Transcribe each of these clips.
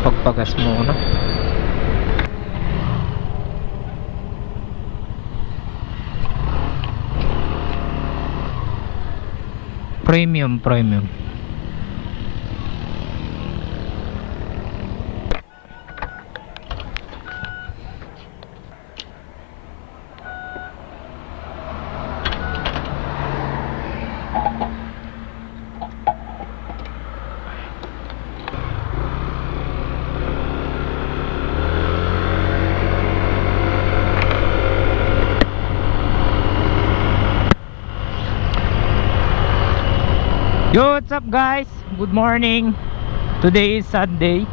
Pagpagas muna. Premium, premium. What's up guys? Good morning. Today is Sunday.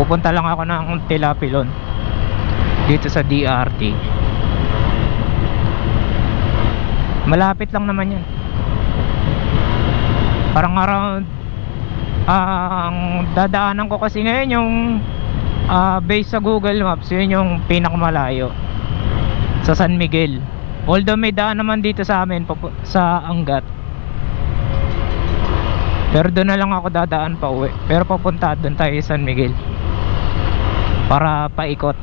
Pupunta lang ako ng Tilapilon dito sa DRT. Malapit lang naman 'yan. Parang around ah, ang dadaanan ko kasi ngayon yung ah, base sa Google Maps, yun yung pinakamalayo sa San Miguel. Although may daan naman dito sa amin sa Angat. Pero doon na lang ako dadaan pa uwi. Pero papunta doon tayo sa San Miguel. Para paikot.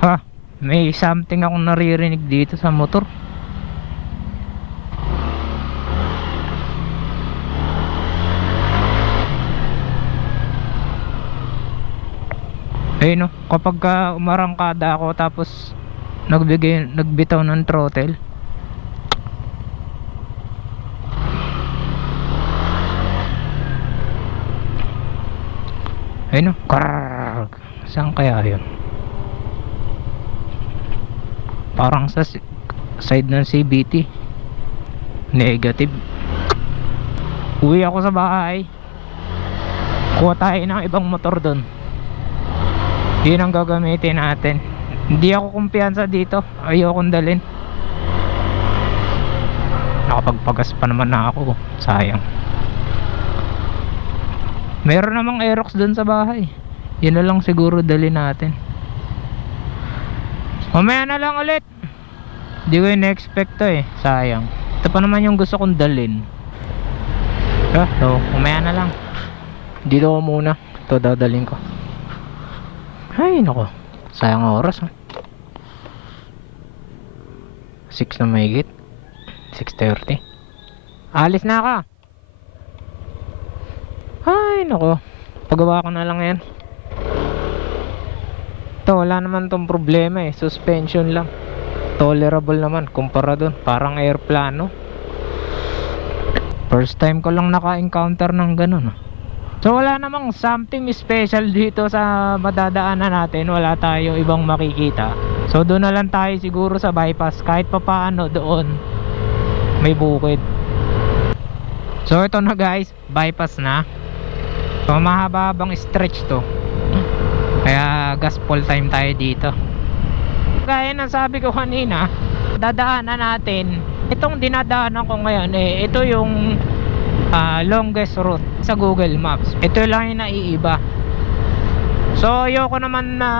Ha? May something akong naririnig dito sa motor. Ayun no, kapag ka umarangkada ako tapos nagbigay, nagbitaw ng throttle. Ayun no, karrrr. Saan kaya yun? Parang sa si- side ng CBT. Negative. Uwi ako sa bahay. Kuha tayo ng ibang motor doon. Yun ang gagamitin natin. Hindi ako kumpiyansa dito. Ayokong dalhin. Nakapagpagas pa naman na ako. Sayang. Meron namang Aerox doon sa bahay. Yun na lang siguro dali natin. Mamaya na lang ulit. Hindi ko yung expect to eh. Sayang. Ito pa naman yung gusto kong dalhin. Ah, so, mamaya na lang. Dito ko muna. Ito dadalhin ko. Ay, nako. Sayang ang oras. Oh. 6 na mahigit. 6.30. Alis na ka. Ay, nako. Pagawa ko na lang yan. Ito, wala naman tong problema eh. Suspension lang. Tolerable naman kumpara dun. Parang airplano. First time ko lang naka-encounter ng ganun. ah. So wala namang something special dito sa madadaanan natin. Wala tayo ibang makikita. So doon na lang tayo siguro sa bypass. Kahit pa paano doon may bukid. So ito na guys. Bypass na. So mahaba-habang stretch to. Kaya gas full time tayo dito. Kaya ng sabi ko kanina, dadaanan natin. Itong dinadaanan ko ngayon eh, ito yung ah, longest route sa Google Maps. Ito lang yung naiiba. So ayoko naman na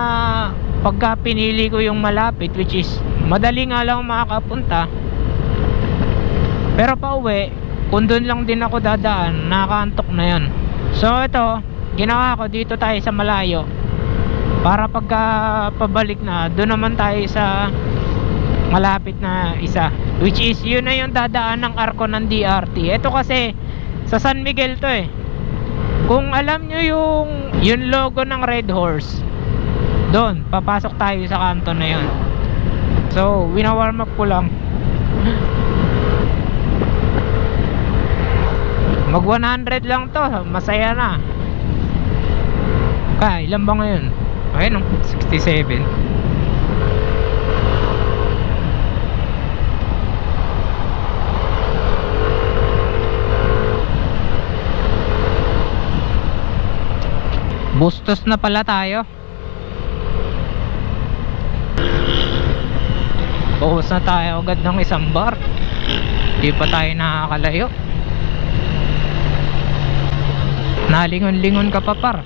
pagka pinili ko yung malapit which is madali nga lang makakapunta. Pero pa uwi, kung doon lang din ako dadaan, nakaantok na yon. So ito, ginawa ko dito tayo sa malayo para pagka pabalik na doon naman tayo sa malapit na isa. Which is yun na yung dadaan ng arko ng DRT ito kasi sa San Miguel to eh. Kung alam nyo yung yung logo ng Red Horse doon papasok tayo sa kanto na yun. So winawarm up ko lang. Mag 100 lang to masaya na. Kaya ilan ba ngayon ayun oh, 67 Bustos na pala tayo Bawas na tayo agad ng isang bar. Di pa tayo nakakalayo. Nalingon-lingon ka pa par.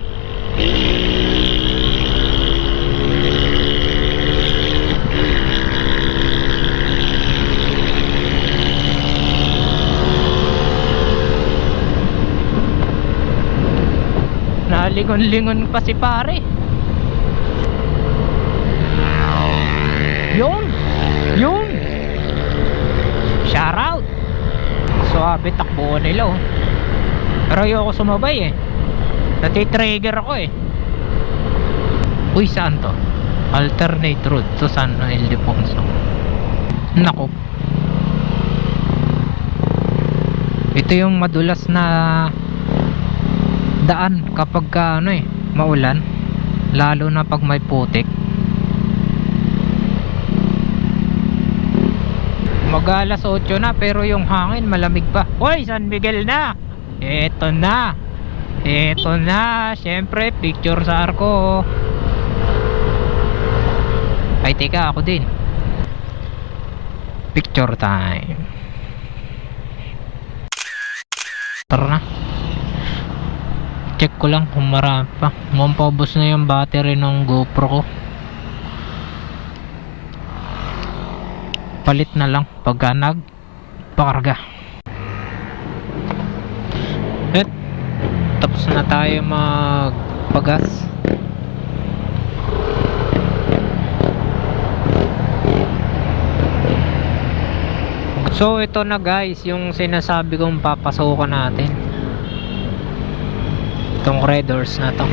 Nalingon-lingon pa si pare. Yun! Yun! Shout out! Suabe takbo nila oh. Pero ayoko sumabay eh. Natitrigger ako eh. Uy, saan to? Alternate route to San Ildefonso. Nako. Ito yung madulas na daan kapag ka, ano eh, maulan. Lalo na pag may putik. Mag alas 8 na pero yung hangin malamig pa. Hoy, San Miguel na! Eto na! Eto na! Siyempre, picture sa arko. Ay, teka, ako din. Picture time. Tara na. Check ko lang kung marami pa. Mukhang paubos na yung battery ng GoPro ko. Palit na lang pagka nagpakarga. At tapos na tayo magpagas. So ito na guys yung sinasabi kong papasukan natin. Itong red doors na to.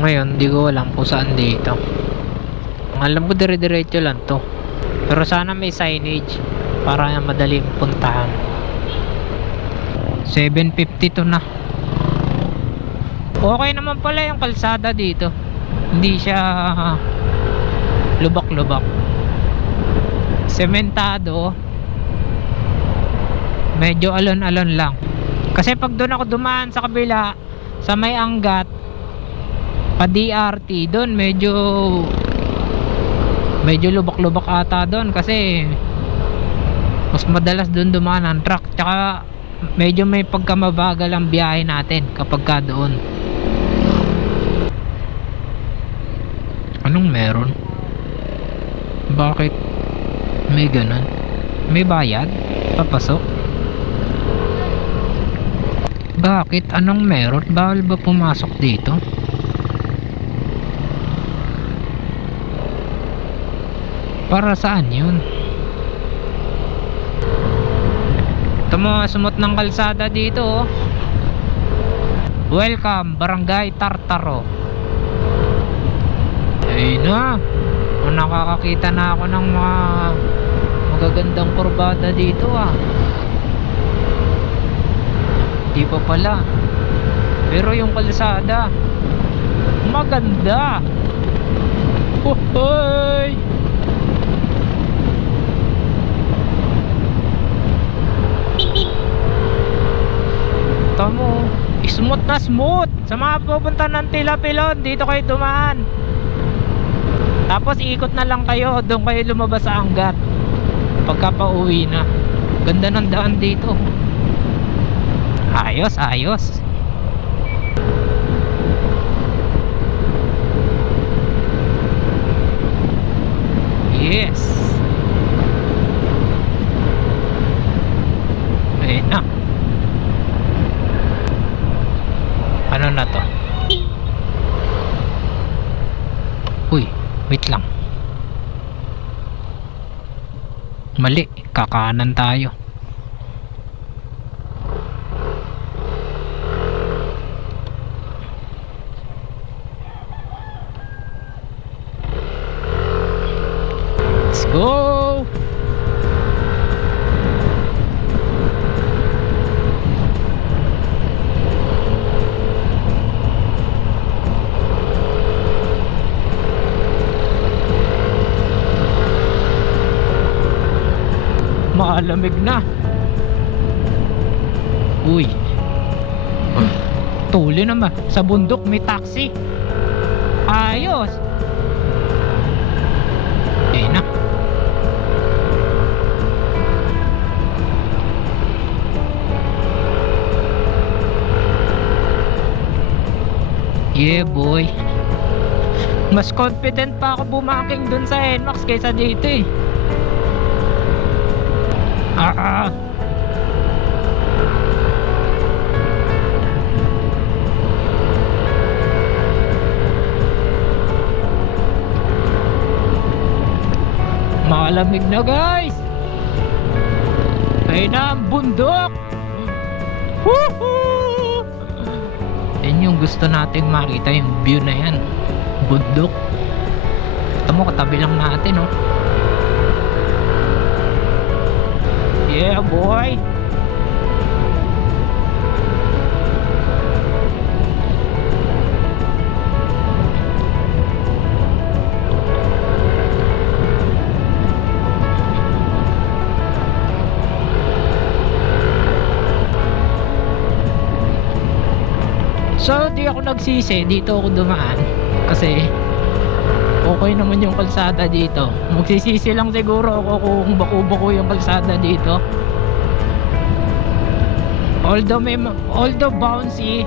Ngayon, di ko alam kung saan dito. Ang alam ko dire-diretso lang to. Pero sana may signage para madaling puntahan. 7.50 to na. Okay naman pala yung kalsada dito. Hindi siya lubak-lubak. Sementado. Medyo alon-alon lang. Kasi pag doon ako dumaan sa kabila, sa may anggat, pa DRT doon medyo medyo lubak-lubak ata doon kasi mas madalas doon dumaan ang truck. Tsaka medyo may pagkamabagal ang biyahe natin kapag ka doon. Anong meron? Bakit may ganun? May bayad? Papasok bakit? Anong meron? Bawal ba pumasok dito? Para saan yun? Ito sumot ng kalsada dito oh. Welcome Barangay Tartaro. Ayun na. Oh, Nakakakita na ako ng mga Magagandang kurbada dito ah Di pa pala Pero yung kalsada Maganda Hohoy Tamo, smooth na smooth. Sa mga pupunta ng Tilapilon, dito kayo dumaan. Tapos ikot na lang kayo, doon kayo lumabas sa Angat. Pagka pauwi na. Ganda ng daan dito. Ayos, ayos. Yes. Ayun na. Ano na to? Uy, wait lang. Mali, kakanan tayo. Let's go! Malamig na. Uy. Tuli naman. Sa bundok may taxi. Ayos. Eh na. Yeah boy. Mas confident pa ako bumaking dun sa NMAX kaysa dito eh. Ah. Malamig na guys. Ayun na ang bundok. Woohoo! Yan yung gusto nating makita yung view na yan. Bundok. Ito mo katabi lang natin oh. Yeah boy. So, di ako nagsisi. Dito ako dumaan. Kasi, okay naman yung kalsada dito. Magsisisi lang siguro ako kung baku-baku yung kalsada dito. Although may, ma- although bouncy,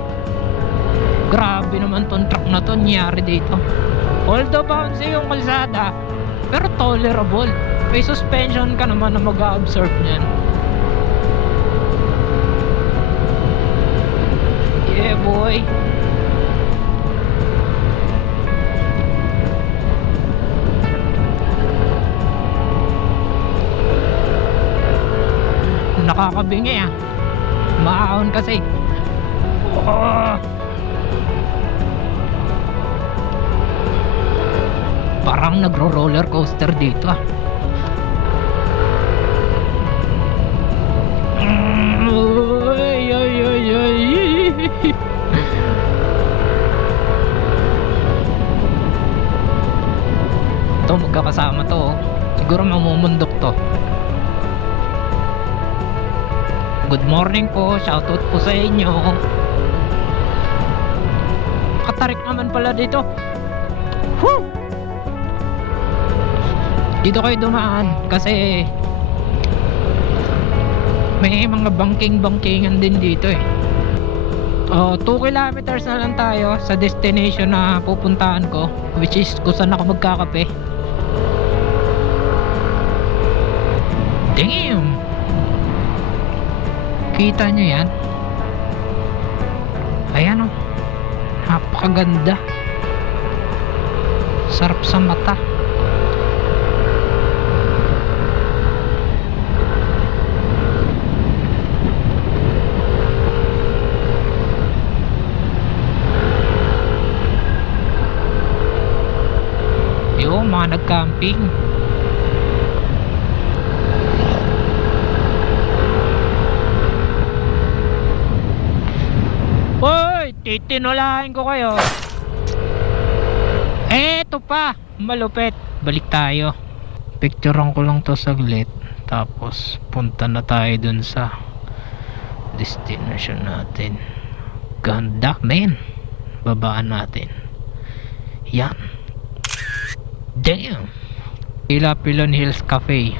grabe naman tong truck na to nangyari dito. Although bouncy yung kalsada, pero tolerable. May suspension ka naman na mag-absorb niyan. Yeah, boy. Nakakabingi ah. Maaon kasi. Oh. Parang nagro-roller coaster dito ah. Ay, ay, ay, ay. Ito magkakasama to. oh. Siguro mamumundok to. Good morning po. Shoutout po sa inyo. Katarik naman pala dito. Whew! Dito kayo dumaan kasi may mga banking-bankingan din dito eh. Oh, 2 kilometers na lang tayo sa destination na pupuntahan ko which is kung saan ako magkakape. Damn! Kita nyo yan? Ayan oh. Napakaganda. Sarap sa mata. Yo, mga nag-camping. Hoy, titinulahin ko kayo. Eto pa, malupit. Balik tayo. Picturean ko lang to saglit. Tapos punta na tayo dun sa destination natin. Ganda, men. Babaan natin. Yan. Damn. Ilapilon Hills Cafe.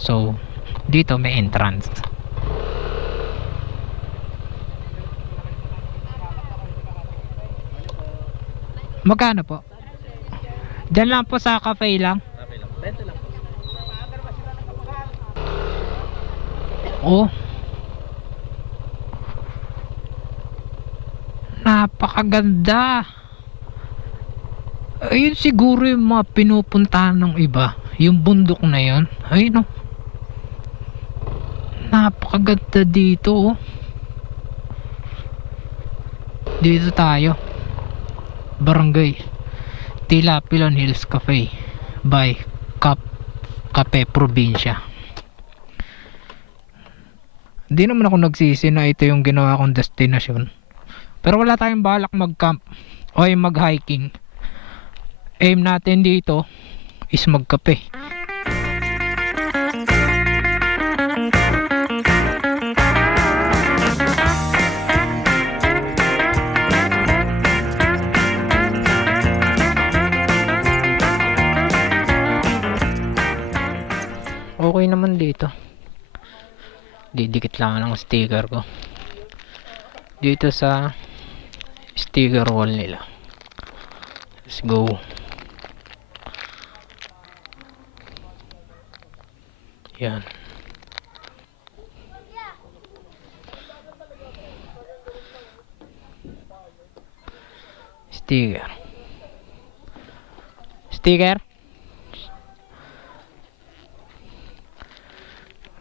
So, dito may entrance. Magkano po? Diyan lang po sa cafe lang. Oh. Napakaganda. Ayun siguro yung mga pinupuntahan ng iba. Yung bundok na yun. Ayun oh. Napakaganda dito oh. Dito tayo. Barangay. Tilapilon Hills Cafe by Cap Cafe Probinsya. Hindi naman ako nagsisi na ito yung ginawa kong destinasyon. Pero wala tayong balak mag-camp o ay mag-hiking. Aim natin dito is magkape. Didikit lang ng sticker ko. Dito sa sticker wall nila. Let's go. Yan. Sticker. Sticker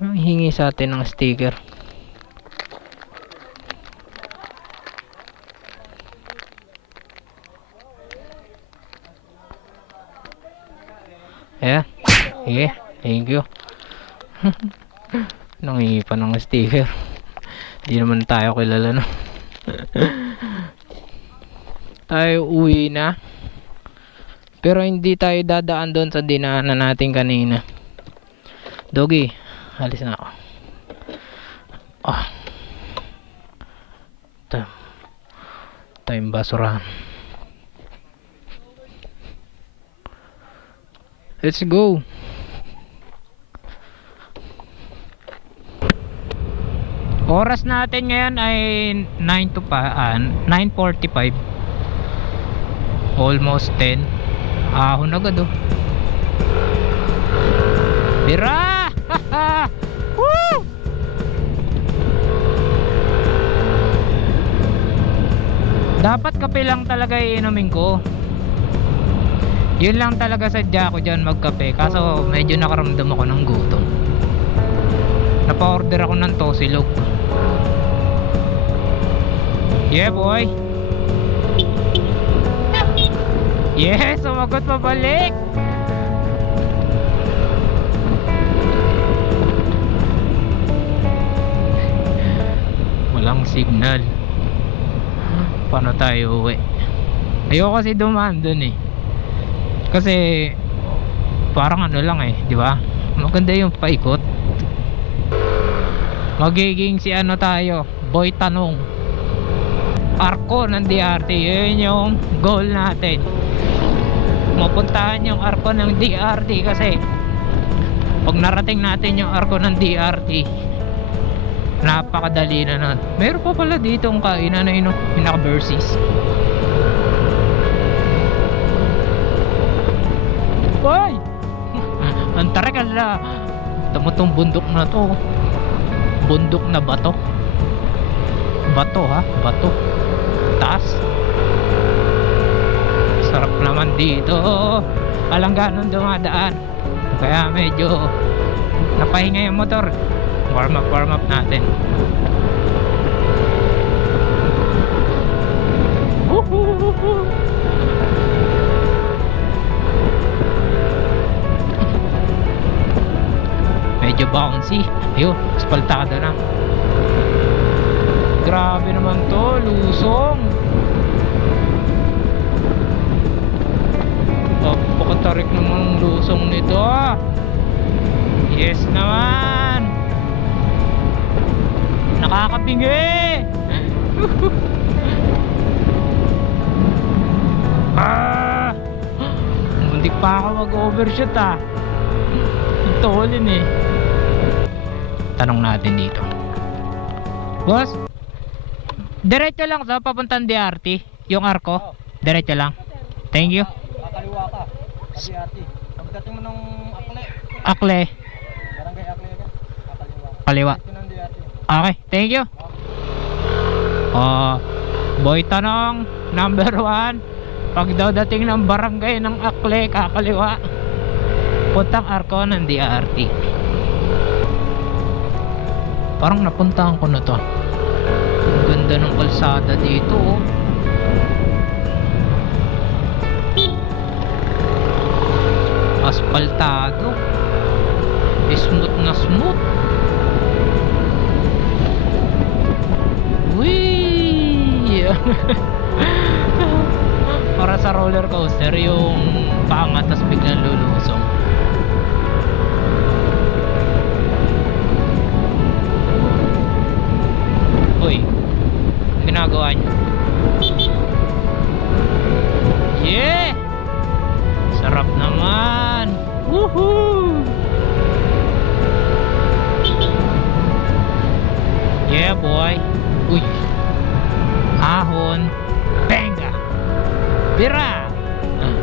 Hingi sa atin ng sticker. Yeah. Yeah. Thank you. Nangingi pa ng sticker. Di naman tayo kilala no. tayo uwi na. Pero hindi tayo dadaan doon sa dinaanan natin kanina. Doggy, alis na ako. Ah. Time. Time basurahan. Let's go. Oras natin ngayon ay 9 to pa, ah, 9.45 Almost 10 Ahon agad oh Bira! Dapat kape lang talaga iinumin ko. Yun lang talaga sadya ko dyan magkape. Kaso medyo nakaramdam ako ng gutom. Napa-order ako ng tosilog. Yeah boy. Yes, sumagot pabalik. walang signal paano tayo uwi. Ayoko kasi dumaan dun eh. Kasi parang ano lang eh di ba? Maganda yung paikot. Magiging si ano tayo boy tanong. Arko ng DRT yun yung goal natin. Mapuntahan yung arko ng DRT kasi pag narating natin yung arko ng DRT napakadali na nun. Meron pa pala dito ang kainan na yun oh, yung naka Versus Boy! ang tarakal na. Tamo tong bundok na to. Bundok na bato. Bato ha? Bato. Taas. Sarap naman dito. Alangganong dumadaan. Kaya medyo napahinga yung motor warm up warm up natin. Medyo bouncy. Ayun espaltada na. Grabe naman to lusong. Napakatarik naman ang lusong nito ah. yes naman nakakapingi ah muntik pa ako mag overshoot ah ito hulin eh tanong natin dito boss diretso lang sa papuntang DRT yung arko diretso lang thank you Kakaliwa ka. Ate. Pagdating mo ng akle. akle Barangay akle. Kakaliwa. kaliwa. Okay thank you. Oh boy tanong number one pag daw dating ng barangay ng akle kakaliwa. Puntang arko ng DRT parang napuntahan ko na to. Ang ganda ng kalsada dito oh. aspaltado. Smooth na smooth Wee! Para sa roller coaster yung paangat tas biglang lulusong. Uy, ginagawa niyo? Yeah! Sarap naman! Woohoo! Yeah boy. Ahon. Benga. Bira. Ah,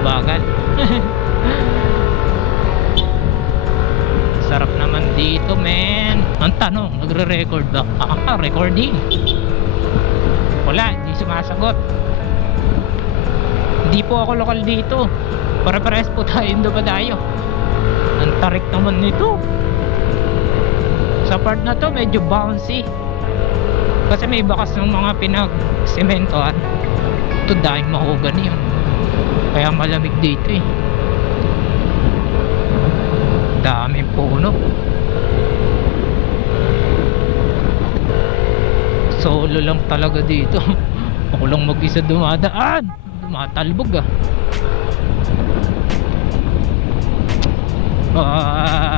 bagal. Sarap naman dito, men. Ang tanong, nagre-record ba? Ah, recording. Wala, hindi sumasagot. Hindi po ako lokal dito. Para-pares po tayo Indo-Padayo. Ang tarik naman nito. Sa part na to, medyo bouncy. Kasi may bakas ng mga pinag-sementoan. Ito dahil mahogany yun. Kaya malamig dito eh. Daming puno. Solo lang talaga dito. Ako lang mag-isa dumadaan. Dumatalbog ah. Ah.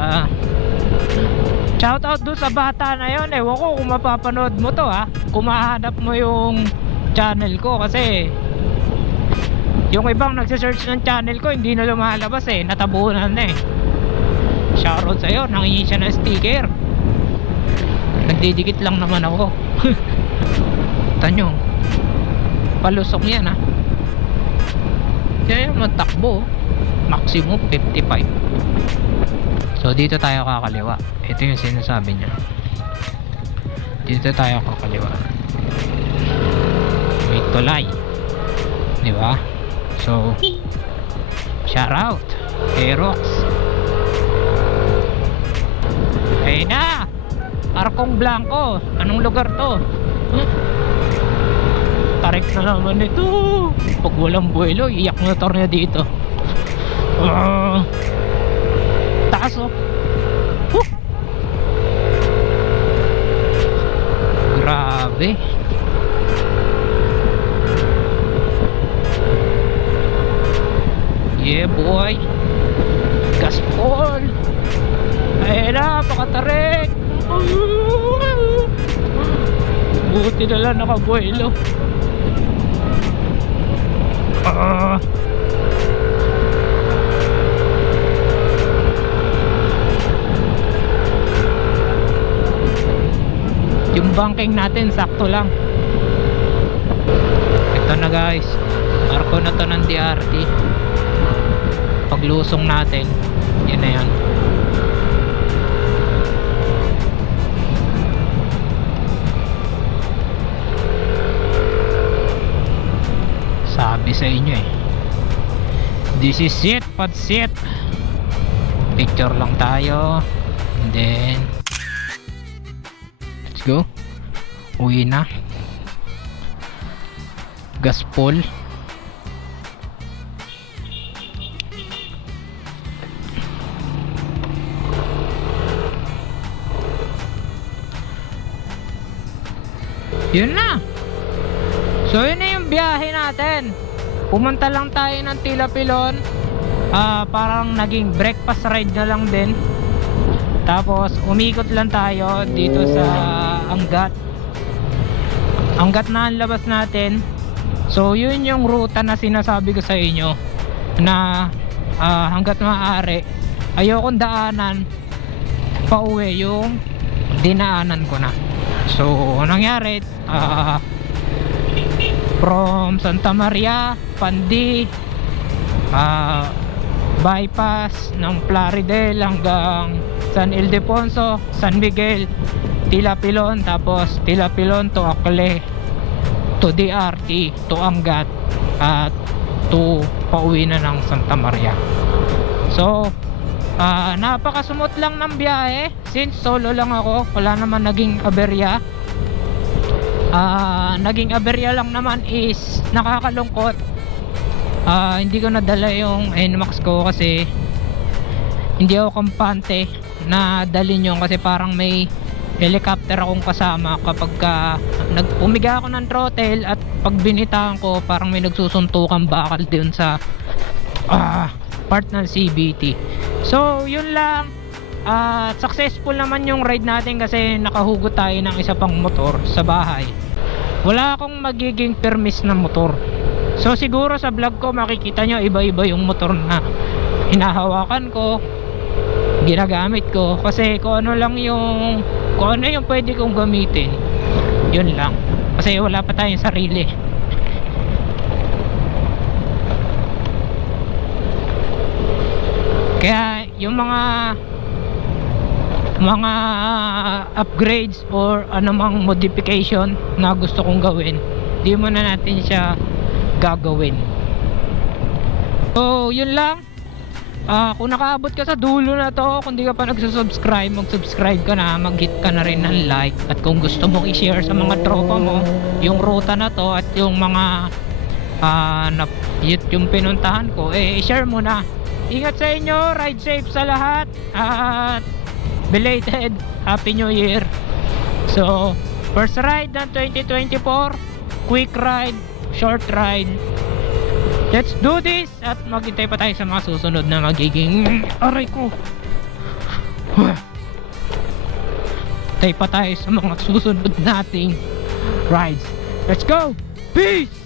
Shout out doon sa bata na yon. Ewan ko kung mapapanood mo to ha. Kung mo yung channel ko kasi yung ibang nagsisearch ng channel ko hindi na lumalabas eh. Natabunan na eh. Shoutout sa'yo, nangingi siya ng sticker. Nagdidikit lang naman ako. Tanyo. Palusok yan ha. Kaya matakbo. Maximum 55. So dito tayo kakaliwa. Ito yung sinasabi niya. Dito tayo kakaliwa. May tulay. Di ba? So shout out kay Rox. Ayun na! Arkong Blanco. Anong lugar to? Huh? Tarik na naman ito. Pag walang buwelo, iyak motor niya dito. Ah. taas oh. Huh. Grabe. Yeah boy. Gaspol. Ayun na, pakatarik. Buti na lang nakabuelo. Ah. Yung banking natin sakto lang. Ito na guys. Arko na to ng DRT. Paglusong natin, yun na yan. Sabi sa inyo eh. This is it, patsit. Picture lang tayo. And then go. Uwi na. Gaspol. Yun na. So yun na yung biyahe natin. Pumunta lang tayo ng Tila Pilon. Ah, parang naging breakfast ride na lang din. Tapos umikot lang tayo dito sa Angat. Angat na ang labas natin. So yun yung ruta na sinasabi ko sa inyo na ah, hanggat maaari ayokong daanan pauwi yung dinaanan ko na. So nangyari ah from Santa Maria, Pandi, ah bypass ng Plaridel hanggang San Ildefonso, San Miguel, Tilapilon, tapos Tilapilon to Akle, to DRT, to Angat, at to pauwi na ng Santa Maria. So, ah napakasumot lang ng biyahe since solo lang ako, wala naman naging aberya. Ah, naging aberya lang naman is nakakalungkot. Ah, hindi ko nadala yung NMAX ko kasi hindi ako kampante na dalhin yun kasi parang may helicopter akong kasama kapag ka nag umiga ako ng throttle at pag binitaan ko parang may nagsusuntukan bakal dun sa ah, part ng CBT so yun lang. Ah, successful naman yung ride natin kasi nakahugot tayo ng isa pang motor sa bahay. Wala akong magiging permis na motor. So siguro sa vlog ko makikita nyo iba iba yung motor na hinahawakan ko ginagamit ko. Kasi kung ano lang yung kung ano yung pwede kong gamitin yun lang. Kasi wala pa tayong sarili. Kaya yung mga mga upgrades or anumang modification na gusto kong gawin di mo na natin siya gagawin. So yun lang Ah, kung nakaabot ka sa dulo na to, kung di ka pa nagsusubscribe, mag-subscribe ka na, mag-hit ka na rin ng like. At kung gusto mong i-share sa mga tropa mo, yung ruta na to at yung mga ah, na, yun, yung pinuntahan ko, eh, i-share mo na. Ingat sa inyo, ride safe sa lahat, at belated Happy New Year. So, first ride ng 2024, quick ride, short ride, Let's do this! At maghintay pa tayo sa mga susunod na magiging aray ko. Hintay pa tayo sa mga susunod nating rides. Let's go! Peace!